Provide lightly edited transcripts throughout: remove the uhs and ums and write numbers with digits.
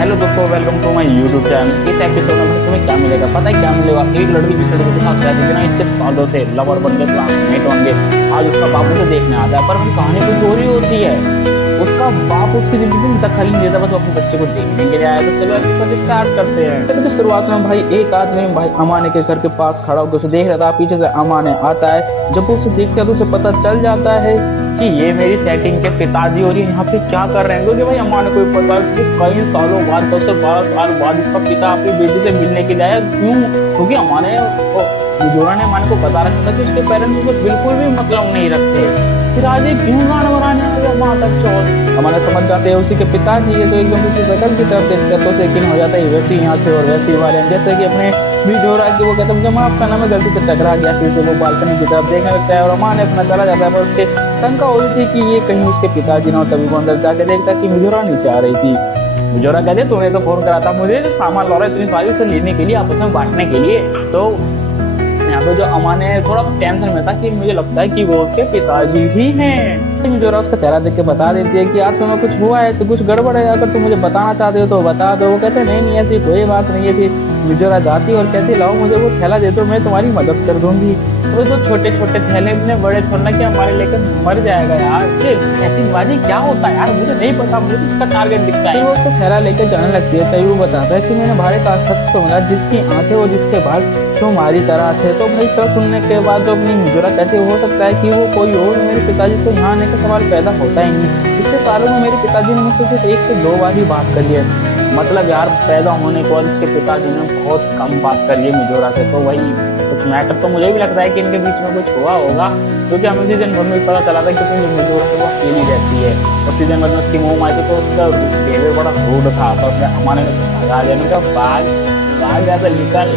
Hello दोस्तों, welcome to my YouTube channel. इस episode में भाई तुम्हें क्या मिलेगा, पता है क्या मिलेगा? एक लड़की जिस लड़के के साथ रहती थी ना इतने सालों से, लवर बन गए, क्लासमेट बन गए, आज उसका बाप उसे देखने आता है। पर भाई कहानी कुछ और ही होती है। उसका बाप उसकी जिंदगी में दखल नहीं देता, बस वो अपने बच्चे को देखने के लिए आया। तो चलो एपिसोड स्टार्ट करते हैं। तो शुरुआत में भाई एक आदमी भाई अमाने के घर के पास खड़ा होकर उसे देख रहा था। पीछे से अमाने आता है। जब उसे देखता है तो उसे पता चल जाता है कि ये मेरी सेटिंग के पिताजी और ये यहाँ पे क्या कर रहे हैं। क्योंकि भाई अमाने को पता है कि कई सालों बाद, 10 से 12 साल बाद इसका पिता अपनी बेटी से मिलने के लिए आया। क्यों? क्योंकि अमाने जोरा ने अमाने को बता रखा था कि उसके पेरेंट्स उसे बिल्कुल भी मतलब नहीं रखते। फिर आज ये क्यों गाना बनाने आ गया वहां तक चौथ? हमारे समझ जाते हैं उसी के पिताजी है। तो एकदम उसकी शकल की तरफ देखते तो उसे यकीन हो जाता है वैसी यहाँ थे और वैसी वाले, जैसे कि अपने जोरा की वो कहते हैं माफ करना, मैं गलती से टकरा गया। फिर से वो बालकनी की तरफ देखने लगता है और अमान अपना चला जाता है। पर उसके शंका हो रही थी कि ये कहीं उसके पिताजी ना हो। तभी वो अंदर जाके देखता कि मिजोरा नीचे आ रही थी। मिजोरा कहते तुम्हें तो फोन करा था मुझे, जो सामान ला रहा है इतनी सारी उसे लेने के लिए, आपस में बांटने के लिए। तो यहाँ पे जो अमान है थोड़ा टेंशन में था कि मुझे लगता है कि वो उसके पिताजी ही हैं। मिजोरा उसका चेहरा देख के बता देती है कि यार तुम्हें कुछ हुआ है तो कुछ गड़बड़ है, अगर तुम मुझे बताना चाहते हो तो बता दो। वो कहते नहीं नहीं ऐसी कोई बात नहीं है। फिर मिजोरा जाती और कहती लाओ मुझे वो थैला दे दो, मैं तुम्हारी मदद कर दूंगी। वो तो छोटे छोटे थैले इतने बड़े थोड़ा कि हमारे लेकर मर जाएगा यार। ये सेटिंगबाजी क्या होता है यार, मुझे नहीं पता, मुझे इसका टारगेट दिखता है। वो उससे थैला लेकर जाने लगती है। तभी वो बताता है कि मैंने बाहर का शख्स को मिला जिसकी आंखें और जिसके बाल तुम्हारी तरह थे। तो भाई तो सुनने के बाद जो अपनी मिजोरा कहती हो सकता है कि वो कोई और, मेरे पिताजी तो यहाँ आने का सवाल पैदा होता ही नहीं। इतने सालों में मेरे पिताजी ने मुझसे सिर्फ 1 से 2 बार ही बात करी है। मतलब यार पैदा होने के बाद इसके पिताजी ने बहुत कम बात करी है मिजोरा से। तो वही कुछ मैटर तो मुझे भी लगता है कि इनके बीच में कुछ हुआ होगा, क्योंकि हमें सीजन 1 में पता चला था कि जो मिजोरा है वो अकेली रहती है और सीजन 1 में उसकी मोम आई थी तो उसका बिहेवियर बड़ा रूड था। तो अपने हमारे भगा देने का बाग ऐसा निकल,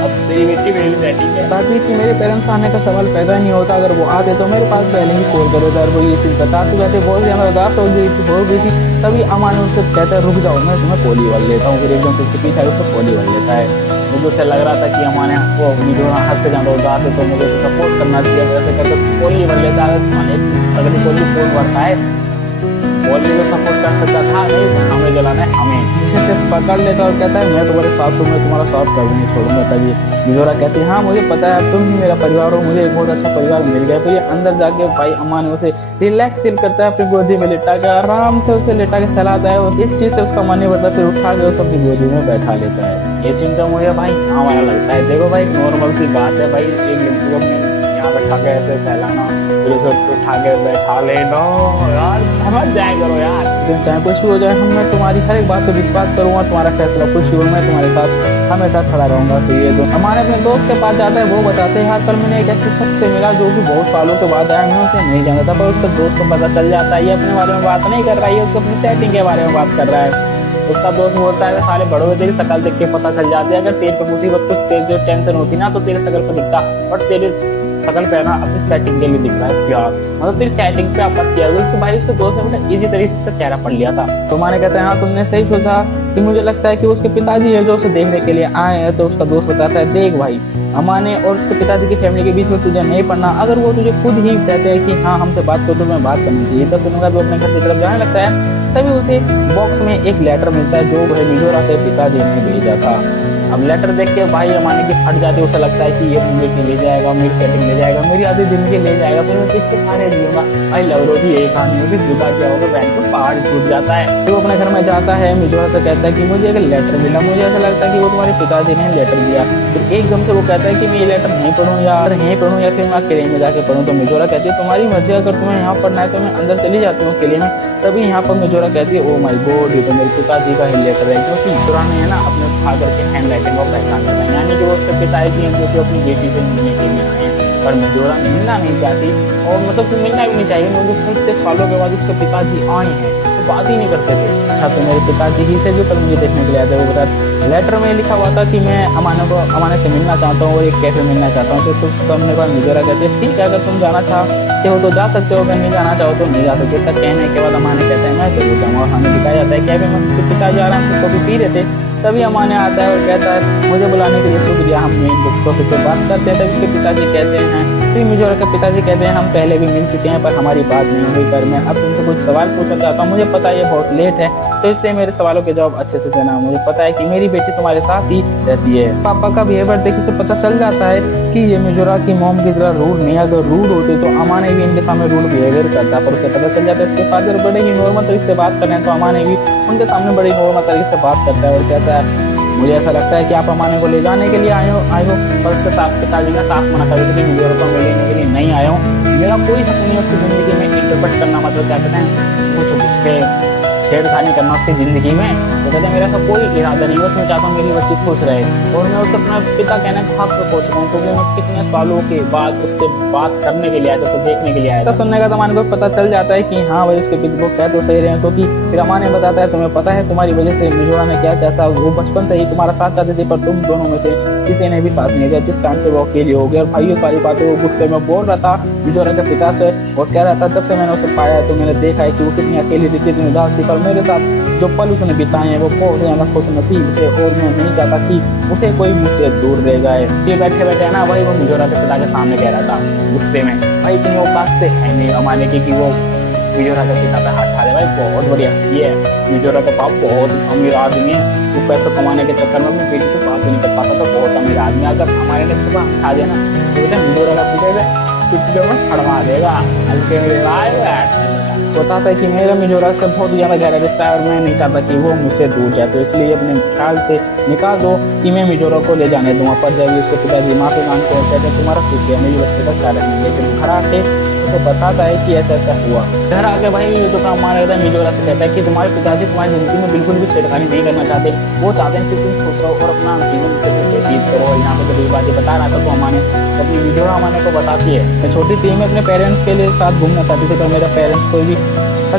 अब तेरी बेटी मेरी बेटी है। बाकी कि मेरे पेरेंट्स आने का सवाल पैदा नहीं होता, अगर वो आते तो मेरे पास पहले ही कॉल करे था। वो ये चीज़ बताते रहते, बहुत ज़्यादा उदास हो गई थी। तभी अमान उससे कहता है रुक जाओ मैं तुम्हें पोली वाल लेता हूँ। फिर एकदम उसके पीछे उससे पोली वाल लेता है। मुझे उसे लग रहा था कि हमारे वो मिजोरा हंसते जाते उदास है तो मुझे उसे सपोर्ट करना चाहिए, वैसे करके पोली वाल लेता है। अगर पोली फोन भरता है बॉल में तो सपोर्ट कर सकता था नहीं, उसे हमें जलाना है, हमें पीछे से पकड़ लेता और कहता है मैं तुम्हारे साथ हूँ, मैं तुम्हारा साथ कर नहीं छोड़ूंगा। तभी मिजोरा कहती है हाँ मुझे पता है तुम ही मेरा परिवार हो, मुझे एक बहुत अच्छा परिवार मिल गया। तो ये अंदर जाके भाई अमान उसे रिलैक्स फील करता है, अपनी गोदी में लेटा के आराम से उसे लेटा के सहलाता है और इस चीज़ से उसका मन नहीं बढ़ता। फिर उठा के उसे अपनी गोदी में बैठा लेता है। ये सीन तो मुझे भाई हाँ वाला लगता है। देखो भाई नॉर्मल सी बात है भाई, एक लड़की को यहाँ बैठा के ऐसे सहलाना, फिर उसे उठा के बैठा लेना, यार समझ जाए करो यार। चाहे कुछ भी हो जाए मैं तुम्हारी हर एक बात पे विश्वास करूंगा, तुम्हारा फैसला कुछ भी हो मैं तुम्हारे साथ हमेशा खड़ा रहूंगा। तो ये तो हमारे अपने दोस्त के पास जाता है, वो बताते हैं यार पर मैंने एक ऐसे शख्स से मिला जो कि बहुत सालों के बाद आया, मैं उसे नहीं जानता था। पर उसके दोस्त को पता चल जाता है ये अपने बारे में बात नहीं कर रहा है, उसको अपनी सेटिंग के बारे में बात कर रहा है। उसका दोस्त बोलता है साले बड़ों में तेरी शकल देख के पता चल जाती है, अगर तेरे पे मुसीबत कुछ तेरे जो टेंशन होती ना तो तेरे शकल पे दिखता, बट तेरे शकल पे ना अपनी सेटिंग के लिए दिख रहा है प्यार, मतलब तेरी सेटिंग पे आपत्ति है। उसके भाई उसके दोस्त ने मतलब इजी तरीके से उसका चेहरा पढ़ लिया था। तो माने कहते हैं हाँ तुमने सही सोचा कि मुझे लगता है कि उसके पिताजी है जो उसे देखने के लिए आए हैं। तो उसका दोस्त बताता है देख भाई अमाने और उसके पिताजी की फैमिली के बीच में तुझे नहीं पढ़ना, अगर वो तुझे खुद ही कहते हैं कि हाँ हमसे बात करो तो मैं बात करनी चाहिए। तो सुनूंगा तो अपने घर की तरफ जाने लगता है। तभी उसे बॉक्स में एक लेटर मिलता है जो मिजोरा के पिताजी ने भेजा था। अब लेटर देख के भाई अमाने की फट जाती है, उसे लगता है कि ये मुझे ले जाएगा, मेरी सेटिंग ले जाएगा, मेरी आधी जिंदगी ले जाएगा, फिर मैं किसके सहारे जीऊंगा। भाई लवरो की एक कहानी होगी, जुदा क्या होगा, बैंक को पहाड़ टूट जाता है। तो वो अपने घर में जाता है, मिजोरा से कहता है कि मुझे एक लेटर मिला, मुझे ऐसा लगता है कि वो तुम्हारे पिताजी ने लेटर दिया। फिर एकदम से वो कहता है कि मैं ये लेटर नहीं पढ़ूँ या फिर मैं अकेले में जाके पढ़ूँ। तो मिजोरा कहती है तुम्हारी मर्जी, अगर तुम्हें यहाँ पढ़ना है तो मैं अंदर चली जाती हूँ अकेले में। तभी यहाँ पर मिजोरा कहती है ओ माय गॉड ये तो मेरे पिताजी का ही लेटर है, क्योंकि मिजोरा ने है ना अपने फादर के हैंड राइटिंग को पहचान लिया था, यानी कि वो उसके पिताजी हैं जो कि अपनी बेटी से मिलने के लिए आए हैं। पर मिजोरा मिलना नहीं चाहती और मतलब मिलना भी नहीं चाहिए, क्योंकि इतने सालों के बाद उसके पिताजी आए हैं, उससे बात ही नहीं करते थे। अच्छा तो मेरे पिताजी ही थे जो कल मुझे देखने के लिए आते। वो बता लेटर में लिखा हुआ था कि मैं अमाने से मिलना चाहता हूँ और एक कैफे मिलना चाहता हूँ। तो सामने का मिजोरा कहते हैं ठीक है अगर तुम जाना चाहते हो तो जा सकते हो, अगर नहीं जाना चाहो तो नहीं जा सकते। तक कहने के बाद अमाने कहते हैं मैं जरूर जाऊँगा। हमें दिखाया जाता है कैफे में उसके पिताजी आराम से कॉफी पी रहे थे। तभी अमाने आता है और कहता है मुझे बुलाने के लिए शुक्रिया, हम मेन टॉपिक पे बात करते हैं। तब उसके पिताजी कहते हैं फिर मिजोरा के पिताजी कहते हैं हम पहले भी मिल चुके हैं पर हमारी बात नहीं हुई, पर मैं अब तुमसे कुछ सवाल पूछना चाहता हूँ। मुझे पता है ये बहुत लेट है तो इसलिए मेरे सवालों के जवाब अच्छे से देना। मुझे पता है कि मेरी बेटी तुम्हारे साथ ही रहती है। पापा का बिहेवियर देखने से पता चल जाता है कि ये मिजोरा की मॉम की तरह रूड नहीं है। अगर रूड होती तो अमा ने भी इनके सामने रूड बिहेवियर करता, पर उसे पता चल जाता है इसके फादर बड़े ही नॉर्मल तरीके से बात कर रहे हैं तो अमा ने भी उनके सामने बड़ी नॉर्मल तरीके से बात करता है और कहता है मुझे ऐसा लगता है कि आप अमाने को ले जाने के लिए आए हो पर उसके साथ पिताजी का साफ मना कर देते कि मिजोरा को मैं लेने के लिए नहीं आया हूँ। मेरा कोई हक नहीं है उसकी ज़िंदगी में इंटरप्रेट करना, मतलब क्या कहते हैं कुछ उसके छेड़खानी करना उसकी ज़िंदगी में। तो कहते हैं मेरा ऐसा कोई इरादा नहीं है, बस मैं चाहता हूँ मेरी बच्ची खुश रहे और मैं उसे अपना पिता कहने का हक पहुँच चुका हूँ क्योंकि मैं कितने सालों के बाद उससे बात करने के लिए आया था, उसे देखने के लिए आया था। सुनने का तो अमान को पता चल जाता है कि हाँ भाई उसके पिता को कह तो सही रहे हैं, क्योंकि फिर अमान ने बताता है तुम्हें पता है तुम्हारी वजह से मिजोरा ने क्या कैसा वो बचपन से ही तुम्हारा साथ चाहते थे पर तुम दोनों में से किसी ने भी साथ नहीं दिया, जिस कारण से वो अकेली हो गया। और भाई ये सारी बातें वो गुस्से में बोल रहा था मिजोरा के पिता से और कह रहा था जब से मैंने उसे पाया है तो मैंने देखा है कि वो कितनी अकेली थी, कितनी उदास थी, पर मेरे साथ जो पल उसने बिताए हैं वो बहुत ज़्यादा खुश नसीब थे और मैं नहीं चाहता कि उसे कोई मुझसे दूर रह जाए। ये बैठे बैठे ना भाई वो मिजोरा के पिता के सामने कह रहा था गुस्से में भाई इतनी औकात से है नहीं अमाने की कि वो मिजोरा के पिता पे हाथ डाले। भाई बहुत बड़ी हस्ती है मिजोरा का बाप, बहुत अमीर आदमी है, वो पैसे कमाने के चक्कर में अपनी बेटी से बात नहीं कर पाता तो बहुत अमीर आदमी। अगर हमारे ने उसके पास खा देना तो बेटा मिजोरा का पिता में फड़वा देगा हल्के में। बताता है कि मेरा मिजोरा से बहुत ज़्यादा गहरा रिश्ता है और मैं नहीं चाहता कि वो मुझसे दूर जाए, तो इसलिए अपने ख्याल से निकाल दो कि मैं मिजोरा को ले जाने दूंगा। पर जब उसके पिताजी माफी मांगते हैं कहते हैं तुम्हारा शुक्रिया मेरी बच्चे का ख्याल रखने, लेकिन घर आके उसे बताता है कि ऐसा ऐसा हुआ। घर आके भाई जो काम मान रहता है मिजोरा से कहता है कि तुम्हारे पिताजी तुम्हारी जिंदगी में बिल्कुल भी छेड़खानी नहीं करना चाहते, वो चाहते हैं सिर्फ तुम खुश रहो और अपना जीवन अच्छे से व्यतीत करो। यहाँ पे जब ये बातें बता रहा था तो हमारे अपनी मिजोरा हमारे को बताती है मैं छोटी थी, मैं अपने पेरेंट्स के लिए साथ घूमना चाहती थी पर मेरा पेरेंट्स कोई भी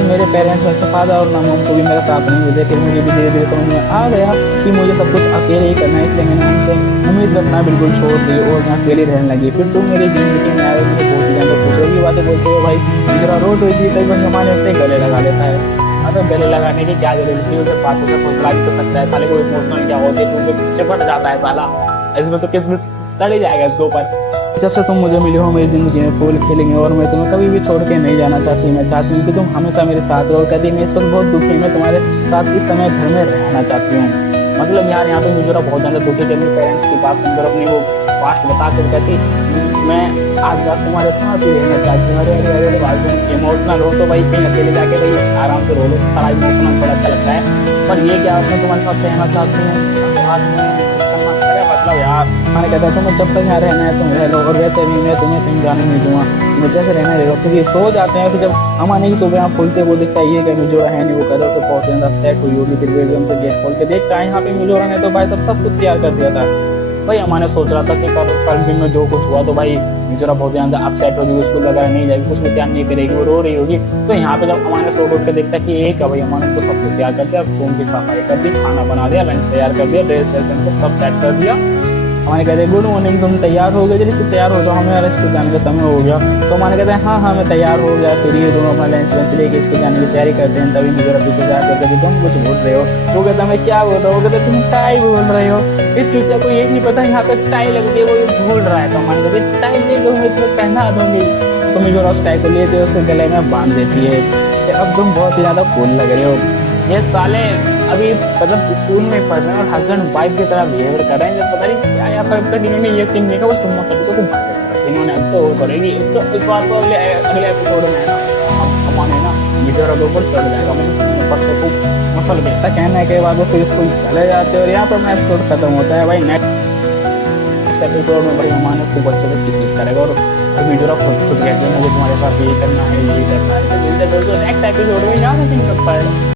मेरे पेरेंट्स में से फादर और मम को भी मेरा साथ नहीं मिले। फिर मुझे भी धीरे धीरे समझ में आ गया कि मुझे सब कुछ अकेले ही करना है, इसलिए मैंने उनसे उम्मीद रखना बिल्कुल छोड़ दी और मैं अकेले रहने लगी। फिर तुम मेरी जिंदगी में आए मुझे बहुत ही ज़्यादा खुश होगी बातें बोलते हो भाई मिजोरा रोज हुई थी कई बार हमारे उससे गले लगा लेता है। अगर गले लगाने की क्या जरूरत थी, उसे बातों से फुसला भी तो सकता है, साले को इमोशनल क्या होती है तो उसे चिपट जाता है साला, इसमें तो किसमिस चढ़ ही जाएगा इसके ऊपर। जब से तुम मुझे मिले हो मेरी ज़िंदगी में फूल खिलेंगे और मैं तुम्हें कभी भी छोड़ के नहीं जाना चाहती। मैं चाहती हूँ कि तुम हमेशा मेरे साथ रहो। कहती मैं इस वक्त बहुत दुखी, मैं तुम्हारे साथ इस समय घर में रहना चाहती हूँ। मतलब यार यहाँ पे मिजोरा बहुत ज़्यादा दुखी थी अपने पेरेंट्स की बात सुनकर, अपनी वो पास्ट बता कर कहती मैं आज रात तुम्हारे साथ ही रहना चाहती हूँ। अरे अरे अरे भाई इमोशनल हो तो भाई कहीं अकेले जाके भाई आराम से रो लो, सारा इमोशनल थोड़ा अच्छा लगता है। पर ये क्या मैं तुम्हारे साथ रहना चाहती हूँ आज में मतलब यार मैंने कहता है तुम्हें जब तक यहाँ रहना है तुम रह लो और वैसे भी मैं तुम्हें कहीं जाने नहीं दूंगा, तुम्हें जैसे रहना रहेगा। क्योंकि सो जाते हैं फिर जब हम आने की सुबह आप खुलते वो दिखता है ये कि मिजोरा है नहीं, वो कह रहे उसे बहुत ज़्यादा अपसेट हुई होगी। फिर वो एकदम से गेट खोल के देखता है यहाँ पे मिजोरा ने तो भाई सब कुछ तैयार कर दिया था। भाई हमारे सोच रहा था कि कल दिन में जो कुछ हुआ तो भाई मिजोरा बहुत ज़्यादा अपसेट होगी, स्कूल वगैरह नहीं जाएगी, कुछ भी तैयार नहीं करेगी, वो रो रही होगी। तो यहाँ पे जब हमारे सो उठ के देखता है कि एक है भाई हमारे तो सब कुछ तैयार कर दिया, रूम की सफाई कर दी, खाना बना दिया, लंच तैयार कर दिया, ड्रेस वेस सब सेट कर दिया। हमारे कहते हैं गुड मॉर्निंग तुम तैयार हो गए, जल्दी से तैयार हो जाओ हमें स्कूल जाने का समय हो गया। तो हमारे कहते हैं हाँ मैं तैयार हो गया। फिर ये दोनों अपना लंच वंच लेके स्कूल जाने की तैयारी करते हैं। तभी मिजोरा पीछे से आकर कहते तुम कुछ बोल रहे हो, वो कहता मैं क्या बोल रहा हूँ, कहते तुम टाई बोल रहे हो। इस चूतिया को ये नहीं पता यहाँ पे टाई लगती है, वो भूल रहा है। तो हमारे कहते टाई ले लो मैं तुम्हें पहना दूंगी। तो मिजोरा उस टाई को लेते उसके गले में बांध देती है कि अब तुम बहुत ही ज़्यादा कूल लग रहे हो। ये साले अभी मतलब स्कूल में पढ़ रहे हैं और हस्बैंड वाइफ की तरह बिहेवियर कर रहे हैं, जब पता नहीं क्या या फिर इन्होंने ये सीन देखा वो तुम मतलब तो इन्होंने अब तो करेगी तो इस बार तो अगले एपिसोड में है ना हमारे ना मिजोरा के ऊपर चढ़ जाएगा, मतलब मसल बेटा कहने के बाद वो फिर स्कूल चले जाते हैं और यहाँ पर अपना एपिसोड खत्म होता है। भाई नेक्स्ट एपिसोड में भाई हमारे खूब अच्छे से किस करेगा और मिजोरा खुद कहते हैं मुझे तुम्हारे साथ ये करना है ये करना है। तो नेक्स्ट एपिसोड में यहाँ से सीन करता है।